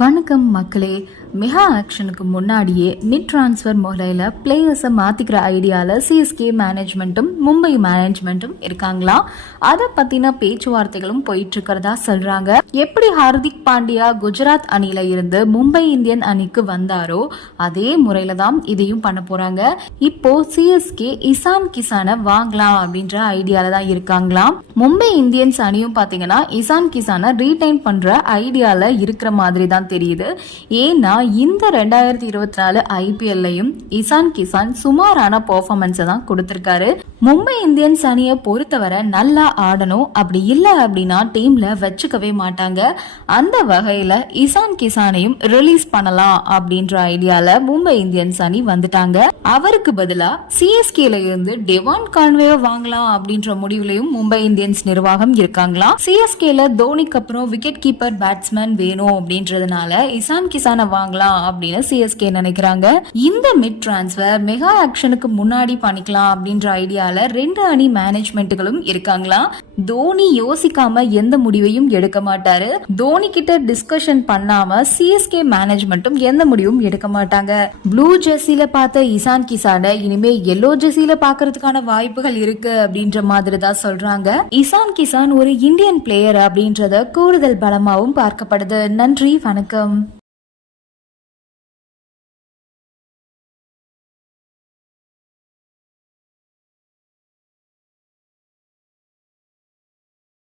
வணக்கம் மக்களே. மெகா ஆக்ஷனுக்கு முன்னாடியே மிட் ட்ரான்ஸ்ஃபர் முறையில் பிளேயர்ஸை மாற்றிக்கிற ஐடியாவில் சிஎஸ்கே மேனேஜ்மெண்ட்டும் மும்பை மேனேஜ்மெண்ட்டும் இருக்காங்களாம் அதை பற்றின பேச்சுவார்த்தைகளும் போயிட்டுருக்கிறதா சொல்கிறாங்க எப்படி ஹார்திக் பாண்டியா குஜராத் அணியில் இருந்து மும்பை இந்தியன் அணிக்கு வந்தாரோ அதே முறையில் தான் இதையும் பண்ண போகிறாங்க இப்போ சிஎஸ்கே இசான் கிசானை வாங்கலாம் அப்படின்ற ஐடியாவில் தான் இருக்காங்களாம் மும்பை இந்தியன்ஸ் அணியும் பார்த்தீங்கன்னா இசான் கிசானை ரீடைன் பண்ணுற ஐடியாவில் இருக்கிற மாதிரி தான் தெரியுது. ஏன்னா இந்த ரெண்டாயிரத்தி இருபத்தி நாலு ஐபிஎல்லையும் இசான் கிசான் சுமாரான பெர்ஃபார்மன்ஸை தான் கொடுத்துருக்காரு. மும்பை இந்தியன்ஸ் அணியை பொறுத்தவரை நல்லா ஆடணும். அப்படி இல்லை அப்படின்னா டீம்ல வச்சுக்கவே மாட்டாங்க. அந்த வகையில இசான் கிசானையும் ரிலீஸ் பண்ணலாம் அப்படின்ற ஐடியால மும்பை இந்தியன்ஸ் அணி வந்துட்டாங்க. அவருக்கு பதிலா சிஎஸ்கேல இருந்து டெவான் கான்வே வாங்கலாம் அப்படின்ற முடிவுலையும் மும்பை இந்தியன்ஸ் நிர்வாகம் இருக்காங்களாம். சிஎஸ்கேல தோனிக்கு அப்புறம் விக்கெட் கீப்பர் பேட்ஸ்மேன் வேணும் அப்படின்றதுனால இசான் கிசானை வாங்கலாம் அப்படின்னு சிஎஸ்கே நினைக்கிறாங்க. இந்த மிட் டிரான்ஸ்ஃபர் மெகா ஆக்ஷனுக்கு முன்னாடி பண்ணிக்கலாம் அப்படின்ற ஐடியால ரெண்டு அணி மேனேஜ்மெண்ட்டுகளும் இருக்காங்களா? தோனி யோசிக்காம எந்த முடிவையும் எடுக்க மாட்டாரு. தோனி கிட்ட டிஸ்கஷன் பண்ணாம சிஎஸ்கே மேனேஜ்மெண்ட்டும் எந்த முடிவும் எடுக்க மாட்டாங்க. ப்ளூ ஜெர்சில பார்த்த இசான் கிசான இனிமே எல்லோ ஜெர்சில பாக்குறதுக்கான வாய்ப்புகள் இருக்கு அப்படின்ற மாதிரி தான் சொல்றாங்க. இசான் கிசான் ஒரு இந்தியன் பிளேயர் அப்படின்றத கூடுதல் பலமாவும் பார்க்கப்படுது. நன்றி வணக்கம்.